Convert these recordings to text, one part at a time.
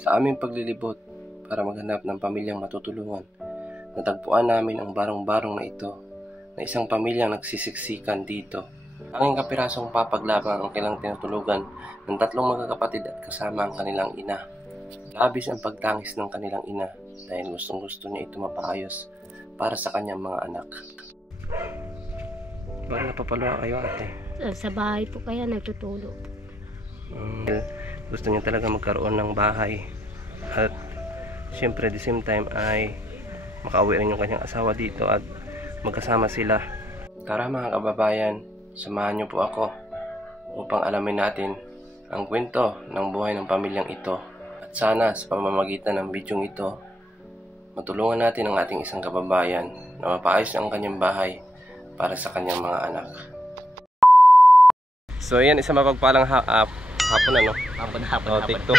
Sa aming paglilibot para maghanap ng pamilyang matutulungan, natagpuan namin ang barong-barong na ito na isang pamilyang nagsisiksikan dito. Ang kapirasong papaglamang ang kailang tinutulugan ng tatlong magkakapatid at kasama ang kanilang ina. Labis ang pagtangis ng kanilang ina dahil gustong-gusto niya ito mapaayos para sa kanyang mga anak. Bakit napapaluha kayo, ate? Sa bahay po kaya nagtutulog. Gusto niya talaga magkaroon ng bahay at syempre at the same time ay makauwi rin yung kanyang asawa dito at magkasama sila. Tara mga kababayan, samahan niyo po ako upang alamin natin ang kwento ng buhay ng pamilyang ito. At sana sa pamamagitan ng bidyong ito, matulungan natin ang ating isang kababayan na mapaayos ang kanyang bahay para sa kanyang mga anak. So ayan, isang mapagpalang hapon ano? Hapon. TikTok.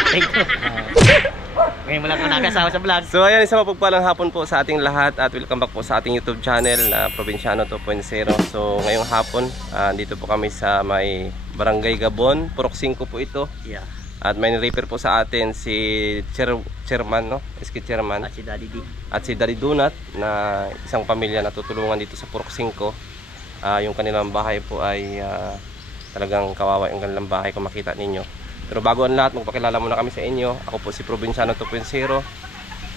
Ngayon mo lang ako nakasawa sa vlog. So ayan, isang mapagpalang hapon po sa ating lahat at welcome back po sa ating YouTube channel na Probinsyano 2.0. So ngayong hapon, dito po kami sa may Barangay Gabon, Purok 5 po ito. Yeah. At may ni-repair po sa atin si Chairman, no? SK Chairman. At si Daddy D. At si Daddy Donut na isang pamilya na tutulungan dito sa Purok 5. Yung kanilang bahay po ay talagang kawawa yung kanilang bahay kung makita ninyo. Pero bago ang lahat, magpakilala muna kami sa inyo. Ako po si Probinsyano 2.0,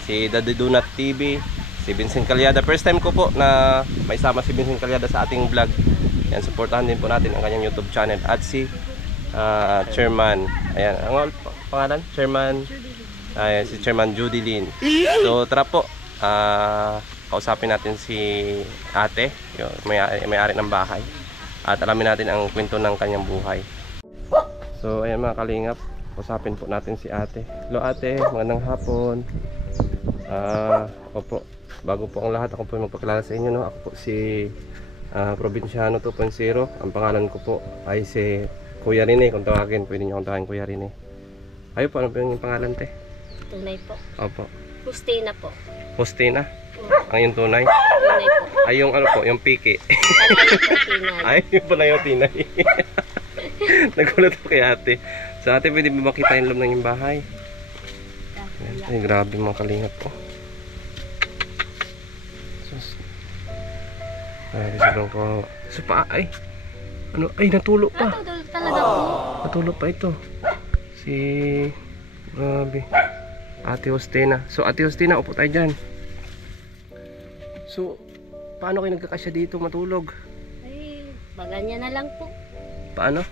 si Daddy Donut TV, si Vincent Calyada. First time ko po na may sama si Vincent Calyada sa ating vlog. Yan, supportahan din po natin ang kanyang YouTube channel. At si Chairman, ayan, ang pangalan? Chairman, ayan, si Chairman Judy Lynn. So tara po, kausapin natin si ate, yung may-ari ng bahay, at alamin natin ang kwento ng kanyang buhay. So ayan mga kalingap, kausapin po natin si ate. Hello ate, magandang hapon. Ako po, bago po ang lahat, ako po magpakilala sa inyo, no? Ako po si Probinsyano 2.0. Ang pangalan ko po ay si Kuya Rene. Kung tawagin, pwede nyo kung tawagin Kuya Rene. Ayo po, ano po yung pangalan te? Tunay po. Opo. Justina po. Justina? Ang yung tunay? Tunay po. Ay yung ano po, yung piki. Tunay. Ay yung pala yung tinay. Nagulat po kay ate. Sa ate, pwede ba makita yung loob ng yung bahay? Ay, grabe mga kalingap po. Sus. Ay, sobrang ko. So pa, ay. Ano? Ay, natulog pa. Natulog talaga po. Natulog pa ito. Si... Grabe. Ate Justina. So, Ate Justina, upo tayo dyan. So, paano kayo nagkakasya dito matulog? Ay, baganya na lang po. Paano?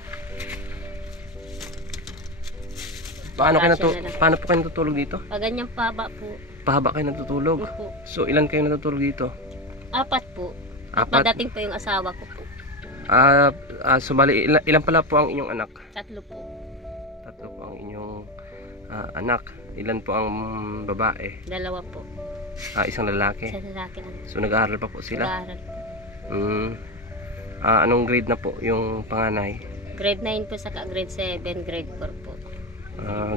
Paano po kayo natutulog dito? Baganyang paba po. Pahaba kayo natutulog? Opo. So, ilan kayo natutulog dito? 4 po. At Apat? madating po yung asawa ko po. So, bali, ilan pala po ang inyong anak? 3 po. 3 po ang inyong anak. Ilan po ang babae? 2 po. Isang lalaki. Sa lalaki lang. So, nag-aaral pa po sila? Nag-aaral po. Anong grade na po yung panganay? Grade 9 po, saka grade 7, grade 4 po.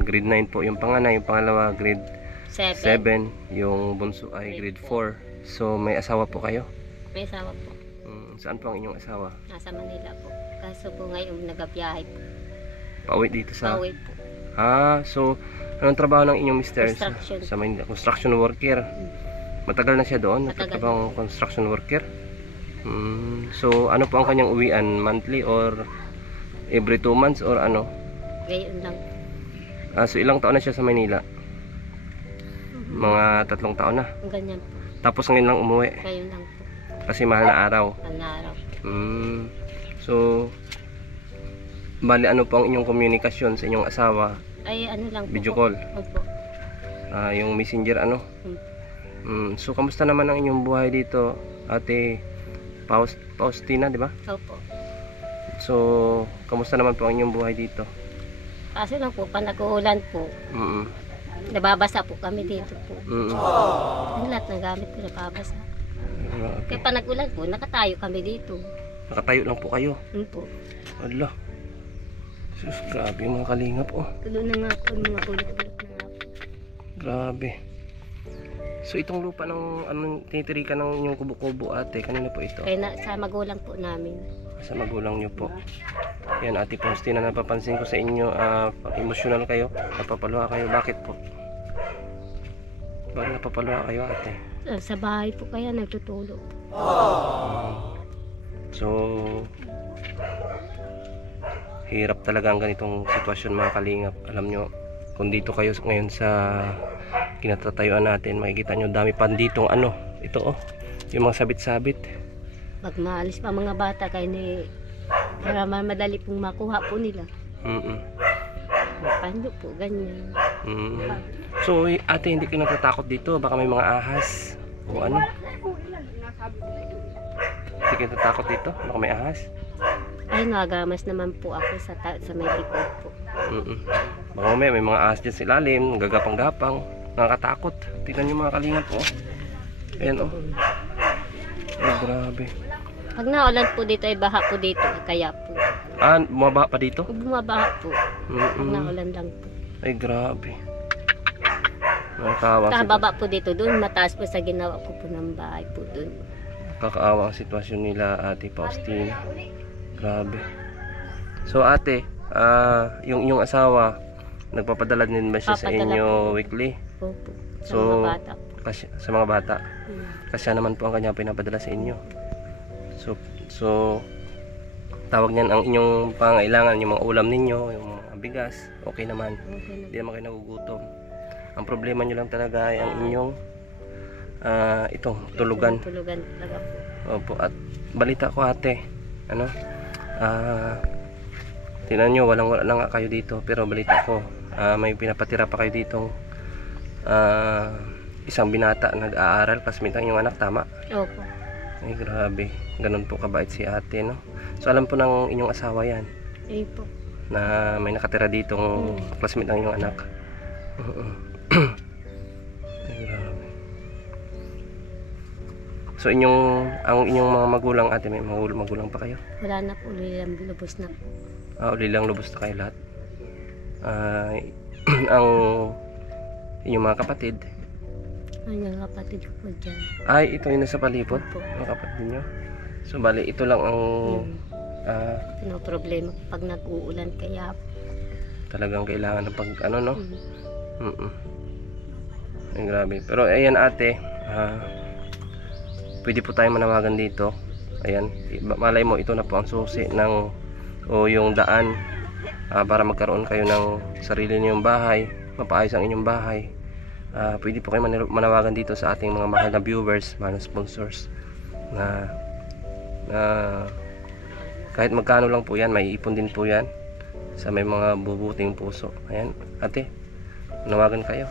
Grade 9 po yung panganay, yung pangalawa grade 7. 7, yung bunso ay grade 4. So may asawa po kayo? May asawa po. Saan po ang inyong asawa? Nasa Manila po. Kaso po ngayon nagabiyahe po. Pauwi dito sa... Pauwi po. So anong trabaho ng inyong mister? Construction. Sa Manila, construction worker. Matagal na siya doon? Matagal. Nagtatrabaho construction worker? So ano po ang kanyang uwian? Monthly or every 2 months or ano? Ngayon lang. So ilang taon na siya sa Manila? Mga 3 taon na. Ganyan po. Tapos ngayon lang umuwi Ngayon lang po. kasi mahal na araw. Panaraw. So bali ano po ang inyong komunikasyon sa inyong asawa? Ay ano lang po. Video call? Opo. Yung messenger ano? So kamusta naman ang inyong buhay dito, Ate Faustina, di ba? Opo. So kamusta naman po ang inyong buhay dito? Kaso lang po, pag nag-uulan po, nababasa po kami dito po. Ang lahat ng gamit ko nababasa. Kaya pag nag-ulan po, nakatayo kami dito. Nakatayo lang po kayo? Po. Allah. Sus, grabe yung mga kalingap oh. Tulo na nga po, mga pulot-pulot na nga po. Grabe. So itong lupa ng anong tinitirikan ng inyong kubo-kubo ate, kanino po ito? Kaya sa magulang po namin. Sa magulang nyo po. Yan Ate Faustina, napapansin ko sa inyo, emotional kayo, napapaluha kayo. Bakit po? Bakit napapaluha kayo, ate? Sa bahay po kaya nagtutulog. So, hirap talaga ang ganitong sitwasyon, mga kalingap. Alam nyo, kung dito kayo ngayon sa kinatatayuan natin, makikita nyo dami pa ditong ano, ito oh, yung mga sabit-sabit. Pag maalis pa mga bata kayo ni para madali pong makuha po nila. Panyo po, ganyan. So, ate, hindi kayo natatakot dito? Baka may mga ahas o ano? Hindi kayo natatakot dito? Baka may ahas? Ay, nagamas naman po ako sa may likod po. Baka may mga ahas dyan sa ilalim, gagapang-gapang, nakakatakot. Tingnan nyo mga kalingap po. Ayan oh. Ay, grabe. Pag naulan po dito ay baha po dito, kaya po. Ah, bumabaha pa dito? Bumabaha po. Pag naulan lang po. Ay, grabe. Nakakaawa ang Baba po dito doon, mataas po sa ginawa ko po ng bahay po doon. Kakaawa ang sitwasyon nila, Ate Faustina. Grabe. So ate, yung inyong asawa, nagpapadala din ba siya sa Papadala inyo po. weekly? Opo. Sa So, mga bata po. Sa mga bata? Kasi naman po ang kanya pinapadala sa inyo. So tawag niyan ang inyong pangailangan, yung mga ulam ninyo, yung mga bigas, okay naman. Okay Hindi naman kayo nagugutom. Ang problema nyo lang talaga ay ang inyong itong tulugan. Tulugan talaga po. Opo, at balita ko ate, ano? Tingnan nyo, wala nga kayo dito, pero balita ko, may pinapatira pa kayo ditong isang binata nag-aaral, classmate ang inyong anak, tama? Opo. Ay, grabe. Ganun po kabait si ate, no? So, alam po ng inyong asawa yan, Ay po. na may nakatira ditong classmate ng inyong anak. Ay, grabe. So, ang inyong mga magulang, ate, may magulang pa kayo? Wala na po, lubos na po. Uli lang lubos na kayo lahat. Ang inyong mga kapatid, Ano yung kapatid ko po dyan? ay ito yung nasa palibot, Opo. mga kapatid nyo. So bali ito lang ang Ano problema pag nag-uulan kaya talagang kailangan ng pag ano, no? mm, Ay, grabe. Pero ayan ate, pwede po tayo manawagan dito. Ayan, malay mo ito na po ang susi ng o yung daan para magkaroon kayo ng sarili niyong bahay, mapaayos ang inyong bahay. Pwede po kayo manawagan dito sa ating mga mahal na viewers, mahal na sponsors, na kahit magkano lang po yan, may ipon din po yan sa may mga bubuting puso. Ayan ate, manawagan kayo.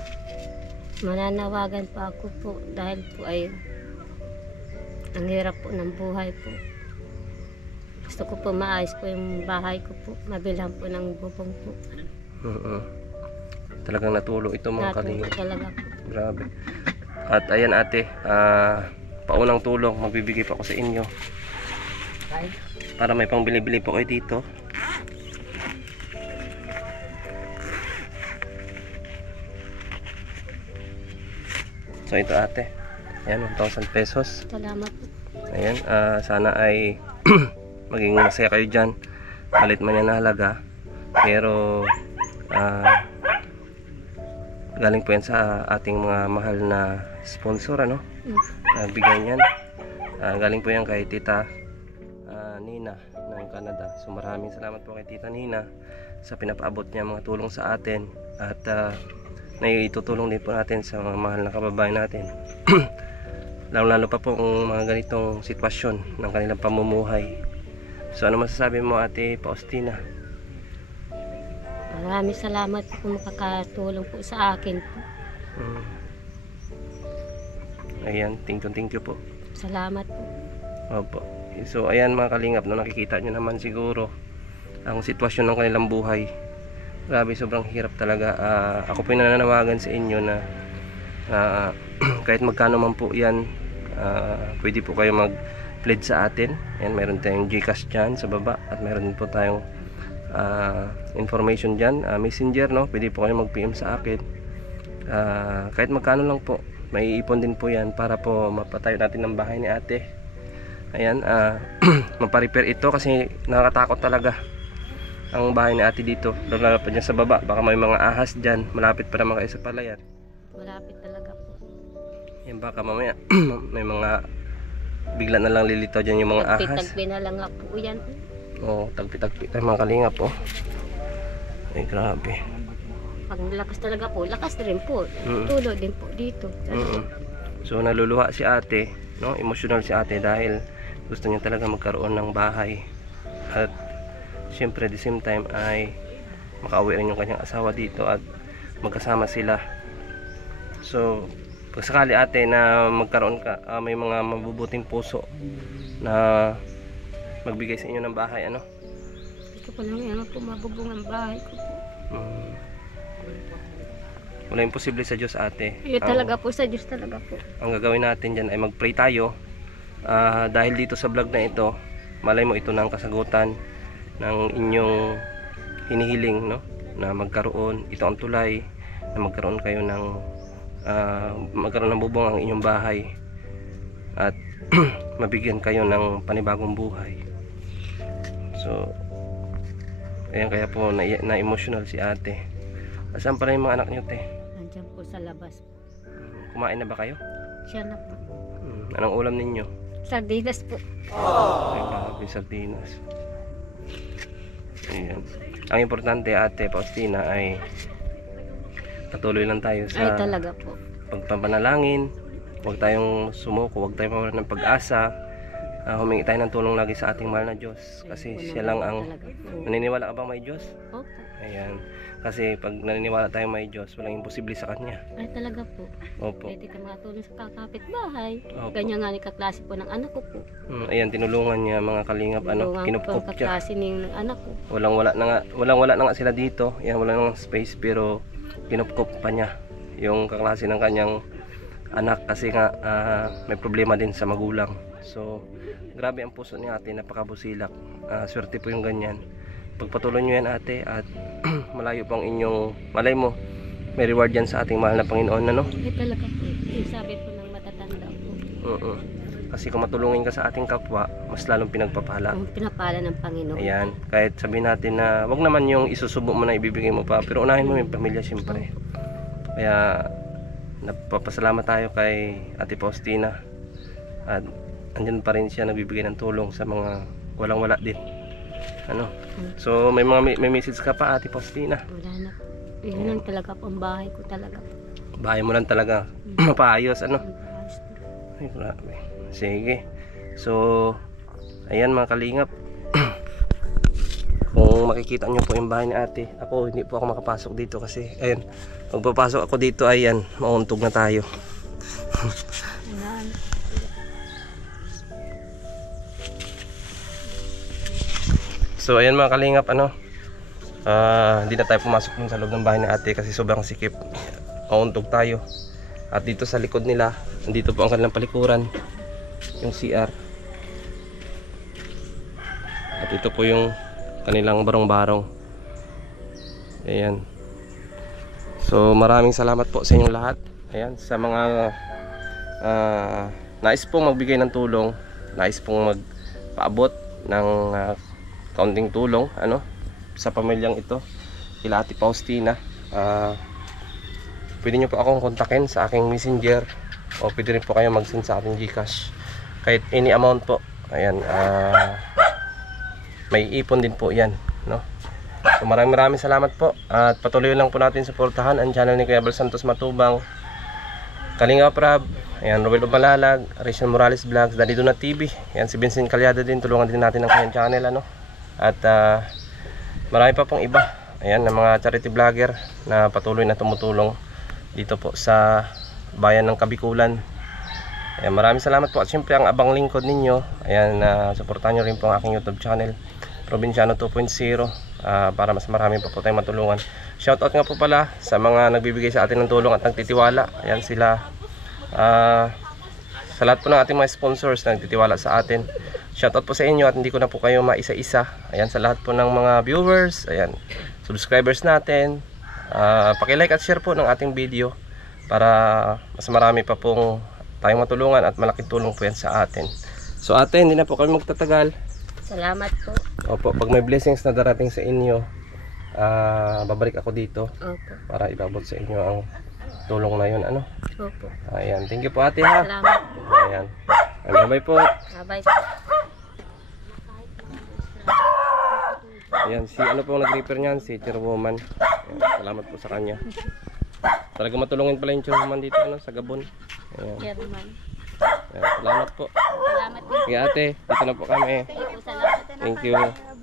mananawagan pa ako po dahil po ay ang hirap po ng buhay po. Gusto ko po maayos po yung bahay ko po, mabilhan po ng bubong po. Talagang natulo ito mga Natulog kalingap. talaga po. Grabe. At ayan ate, paunang tulong magbibigay pa ako sa inyo para may pangbili-bili po kayo dito. So ito ate, ayan, 1,000 pesos. Salamat po. Ayan, sana ay maging masaya kayo dyan. Malit man yan na halaga, pero galing po yan sa ating mga mahal na sponsor, ano? Bigay niyan. Galing po yan kay Tita Nina ng Canada. So maraming salamat po kay Tita Nina sa pinapaabot niya mga tulong sa atin, at naitutulong din po natin sa mga mahal na kababayan natin. Lalo pa po ang mga ganitong sitwasyon ng kanilang pamumuhay. So ano masasabi mo ate Faustina? Maraming salamat po kung makakatulong po sa akin po. Ayan, thank you po. Salamat po. Opo. So ayan mga kalingap, no, nakikita nyo naman siguro ang sitwasyon ng kanilang buhay. Grabe, sobrang hirap talaga. Ako po yung nananawagan sa inyo na kahit magkano man po yan, pwede po kayo mag-pledge sa atin. Ayan, meron tayong Gcash dyan sa baba, at meron din po tayong information dyan, messenger, no? Pwede po kayo mag-PM sa akin. Kahit magkano lang po, may ipon din po yan para po mapatayo natin ng bahay ni ate. Ayan, maparepair ito kasi nakakatakot talaga ang bahay ni ate dito, lalo pa dyan sa baba. Baka may mga ahas dyan, malapit pa naman kayo sa palayan. Malapit talaga po. Yan baka mamaya may mga bigla na lang lilitaw dyan yung mga ahas. Tagpi na lang nga po yan. Oo, tagpi-tagpi tayo mga kalingap po. Ay grabe. Pag lakas talaga po, lakas rin po. Mm. Tulo din po dito. So naluluha si ate, no? Emotional si ate dahil gusto niya talaga magkaroon ng bahay. At syempre the same time ay makauwi rin yung kanyang asawa dito at magkasama sila. So pag sakali ate na magkaroon ka, may mga mabubuting puso na magbigay sa inyo ng bahay, ano? Ito pa lang yan po mabubong ang bahay ko po. Wala imposible sa Diyos ate. Yun talaga po, sa Diyos talaga po. Ang gagawin natin dyan ay mag-pray tayo. Dahil dito sa vlog na ito, malay mo ito na ang kasagutan ng inyong hinihiling, no? Na magkaroon, ito ang tulay, na magkaroon kayo ng magkaroon ng bubong ang inyong bahay at mabigyan kayo ng panibagong buhay. So ayan, kaya po na-emotional si ate. Saan pa rin yung mga anak nyo, te? Nandiyan po sa labas po. Kumain na ba kayo? Siya na po. Anong ulam ninyo? Sardinas po. Ay, grabe, sardinas. Ayan. Ang importante, ate Faustina, ay patuloy lang tayo Ay sa talaga po. pagpapanalangin. Huwag tayong sumuko, huwag tayong mawalan ng pag-asa. Humingi tayo ng tulong lagi sa ating mahal na Diyos. Kasi siya lang ang... Talaga po. Naniniwala ka ba may Diyos? Opo. Ayan. Kasi pag naniniwala tayo may Diyos, walang imposible sa Kanya. Ay talaga po. Opo. Pwede ka makatulong sa kakapit-bahay. Opo. Ganyan nga ni kaklase po ng anak ko po. Ayan, tinulungan niya mga kalingap, Tulungan ko po kinupkop ang siya. kaklase ng anak ko. Walang wala na nga sila dito. Yan, wala nang space, pero kinupkop pa niya yung kaklase ng kanyang anak kasi nga may problema din sa magulang. So grabe ang puso ni ate, napakabusilak. Swerte po yung ganyan. Pagpatuloy nyo yan ate, at malayo pang inyong, malay mo may reward yan sa ating mahal na Panginoon, ano? Ay talaga po. Yung sabi po ng matatanda po. Kasi kung matulungin ka sa ating kapwa, mas lalong pinagpapala. Ang pinapala ng Panginoon. Ayan, kahit sabihin natin na wag naman yung isusubo mo na ibibigay mo pa, pero unahin mo yung pamilya siyempre. Kaya napapasalamat tayo kay Ate Faustina, at andyan pa rin siya nagbibigay ng tulong sa mga walang-wala din, ano? So may message ka pa Ate Faustina? Wala na po. Yun lang talaga po ang bahay ko talaga po. Bahay mo lang talaga mapaayos, ano? Ang bahay ko. Ay, grabe. Sige. So ayan mga kalingap, kung makikita nyo po yung bahay ni ate, ako hindi po ako makapasok dito kasi ayun, pagpapasok ako dito, ayan, mauntog na tayo. Wala na. So ayan mga kalingap, ano, hindi na tayo pumasok dun sa loob ng bahay ni ate kasi sobrang sikip, mauntog tayo. At dito sa likod nila, dito po ang kanilang palikuran, yung CR, at ito po yung kanilang barong-barong. Ayan. So maraming salamat po sa inyong lahat. Ayan, sa mga nais pong magbigay ng tulong, nais pong magpaabot ng kaunting tulong, ano, sa pamilyang ito, kila Ate Faustina. Pwede nyo po akong kontakin sa aking messenger, o pwede rin po kayo mag-send sa ating Gcash kahit any amount po. Ayan, may ipon din po yan, no? So maraming salamat po, at patuloy lang po natin suportahan ang channel ni Kuya Bal Santos Matubang, Kalinga Prab, ayan, Robel Balalag, Rachel Morales Vlogs, Daddy Donat TV, ayan, si Vincent Calyada din, tulungan din natin ang kanyang channel, ano? At marami pa pong iba, ayan, na mga charity vlogger na patuloy na tumutulong dito po sa bayan ng Kabikulan. Ayan, maraming salamat po, at syempre ang abang lingkod ninyo, ayan, suportahan nyo rin po ang aking YouTube channel, Provinciano 2.0, para mas marami pa po tayong matulungan. Shoutout nga po pala sa mga nagbibigay sa atin ng tulong at nagtitiwala. Ayan sila, sa lahat po ng ating mga sponsors na nagtitiwala sa atin. Shoutout po sa inyo, at hindi ko na po kayo maisa-isa. Ayan, sa lahat po ng mga viewers, ayan, subscribers natin, paki-like at share po ng ating video para mas marami pa pong tayong matulungan, at malaking tulong po yan sa atin. So ate, hindi na po kami magtatagal. Salamat po. Opo, pag may blessings na darating sa inyo, babalik ako dito Opo. para ibabot sa inyo ang tulong na yun, ano. Opo. Ayan, thank you po ate ha. Salamat po. Ayan. Bye-bye po. Bye po. Ayan, si ano po nag-repair niyan, si chairwoman. Ayan, salamat po sa kanya. Talaga matulungin pala yung chairwoman dito, ano, sa Gabon. Ayan. Chairman. Ayan, salamat po. Salamat din Sige ate, dito na po kami. po. Salamat. Thank you.